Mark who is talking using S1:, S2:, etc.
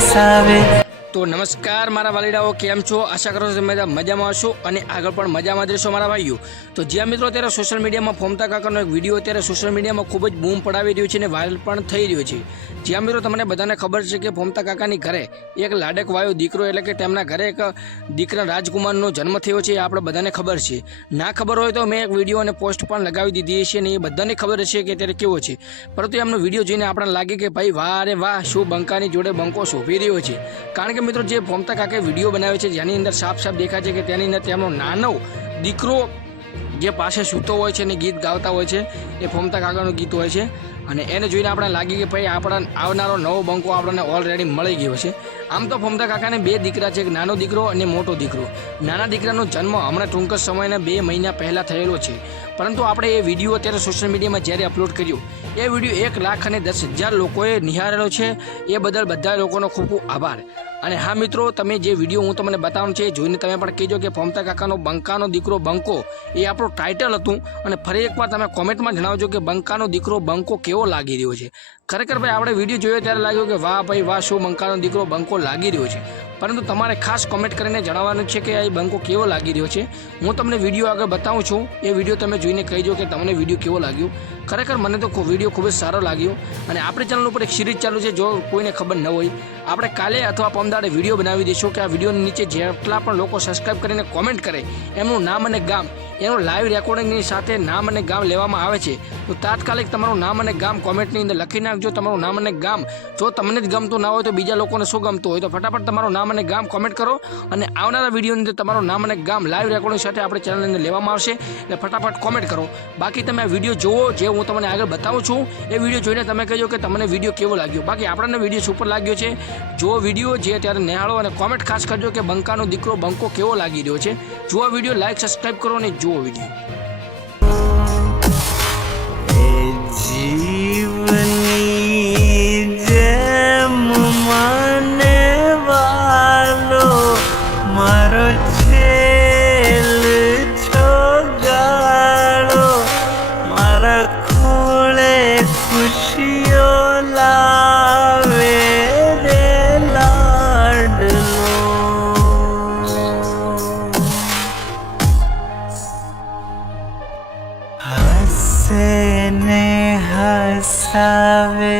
S1: sabe.
S2: તો નમસ્કાર, મારા વાલીડાઓ, કેમ છો? આશા કરો છો તમે મજામાં હશો અને આગળ પણ મજામાં જ રહેશો, મારા ભાઈઓ. તો જ્યાં મિત્રો અત્યારે સોશિયલ મીડિયામાં ફોમતા કાકાનો એક વીડિયો અત્યારે સોશિયલ મીડિયામાં ખૂબ જ બૂમ પડાવી રહ્યો છે અને વાયરલ પણ થઈ રહ્યો છે. જ્યાં મિત્રો તમને બધાને ખબર છે કે ફોમતા કાકાની ઘરે એક લાડક વાયો દીકરો એટલે કે તેમના ઘરે એક દીકરા રાજકુમારનો જન્મ થયો છે એ આપણે બધાને ખબર છે. ના ખબર હોય તો મેં એક વીડિયો અને પોસ્ટ પણ લગાવી દીધી છે અને એ બધાને ખબર હશે કે અત્યારે કેવો છે. પરંતુ એમનો વીડિયો જોઈને આપણને લાગે કે ભાઈ વાહ રે વાહ, શું બંકાની જોડે બંકો શોભી રહ્યો છે. કારણ કે મિત્રો, જે ફોમતા કાકે વીડિયો બનાવે છે, જેની અંદર સાફ સાફ દેખાય છે કે તેની અંદર તેમનો નાનો દીકરો જે પાસે સૂતો હોય છે અને ગીત ગાતા હોય છે, એ ફોમતા કાકાનું ગીત હોય છે. અને એને જોઈને આપણે લાગી કે ભાઈ આપણા આવનારો નવો બંકો આપણને ઓલરેડી મળી ગયો છે. આમ તો ફોમતા કાકાને બે દીકરા છે, એક નાનો દીકરો અને મોટો દીકરો. નાના દીકરાનો જન્મ હમણાં ટૂંક જ સમયના બે મહિના પહેલાં થયેલો છે. પરંતુ આપણે એ વીડિયો અત્યારે સોશિયલ મીડિયામાં જ્યારે અપલોડ કર્યો, એ વીડિયો એક લાખ અને દસ હજાર લોકોએ નિહાળેલો છે. એ બદલ બધા લોકોનો ખૂબ ખૂબ આભાર. અને હા મિત્રો, તમે જે વીડિયો હું તમને બતાવવાનું છે જોઈને તમે પણ કહેજો કે ફોમતા કાકાનો બંકાનો દીકરો બંકો એ આપણું ટાઇટલ હતું. અને ફરી એકવાર તમે કોમેન્ટમાં જણાવજો કે બંકાનો દીકરો બંકો કેવો લાગી રહ્યો છે? ખરેખર ભાઈ, આપણે વીડિયો જોયો ત્યારે લાગ્યું કે વાહ ભાઈ, વાહ, શું બંકાનો દીકરો બંકો લાગી રહ્યો છે. પરંતુ તમારે ખાસ કોમેન્ટ કરીને જણાવવાનું છે કે આ બંકો કેવો લાગી રહ્યો છે? હું તમને વીડિયો આગળ બતાવું છું. એ વીડિયો તમે જોઈને કહીજો કે તમને વીડિયો કેવો લાગ્યો. ખરેખર મને તો વીડિયો ખૂબ જ સારો લાગ્યો. અને આપણી ચેનલ ઉપર એક સિરીઝ ચાલુ છે, જો કોઈને ખબર ન હોય. આપણે કાલે અથવા પમદાડે વીડિયો બનાવી દઈશું કે આ વિડીયોની નીચે જેટલા પણ લોકો સબસ્ક્રાઈબ કરીને કોમેન્ટ કરે, એમનું નામ અને ગામ, એનું લાઈવ રેકોર્ડિંગની સાથે નામ અને ગામ લેવામાં આવે છે. તો તાત્કાલિક તમારું નામ અને ગામ કોમેન્ટની અંદર લખી નાખજો, તમારું નામ અને ગામ. જો તમને જ ગમતું ના હોય તો બીજા લોકોને શું ગમતું હોય તો ફટાફટ તમારું નામ અને ગામ કોમેન્ટ કરો અને આવનારા વિડીયોની અંદર તમારું નામ અને ગામ લાઈવ રેકોર્ડિંગ સાથે આપણે ચેનલની અંદર લેવામાં આવશે. એટલે ફટાફટ કોમેન્ટ કરો. બાકી તમે આ વીડિયો જુઓ, જે હું તમને આગળ બતાવું છું, એ વીડિયો જોઈને તમે કહેજો કે તમને વીડિયો કેવો લાગ્યો. બાકી આપણને વીડિયો સુપર લાગ્યો છે. જો વીડિયો જે ત્યારે નિહાળો અને કોમેન્ટ ખાસ કરજો કે બંકાનો દીકરો બંકો કેવો લાગી રહ્યો છે. જુઓ વીડિયો લાઈક સબસ્ક્રાઈબ કરો અને જુઓ વીડિયો.
S1: મારો છેલ છોગાડો મારા ખોળે ખુશીઓ લાવે રે લાડલો. હસે ને હસાવે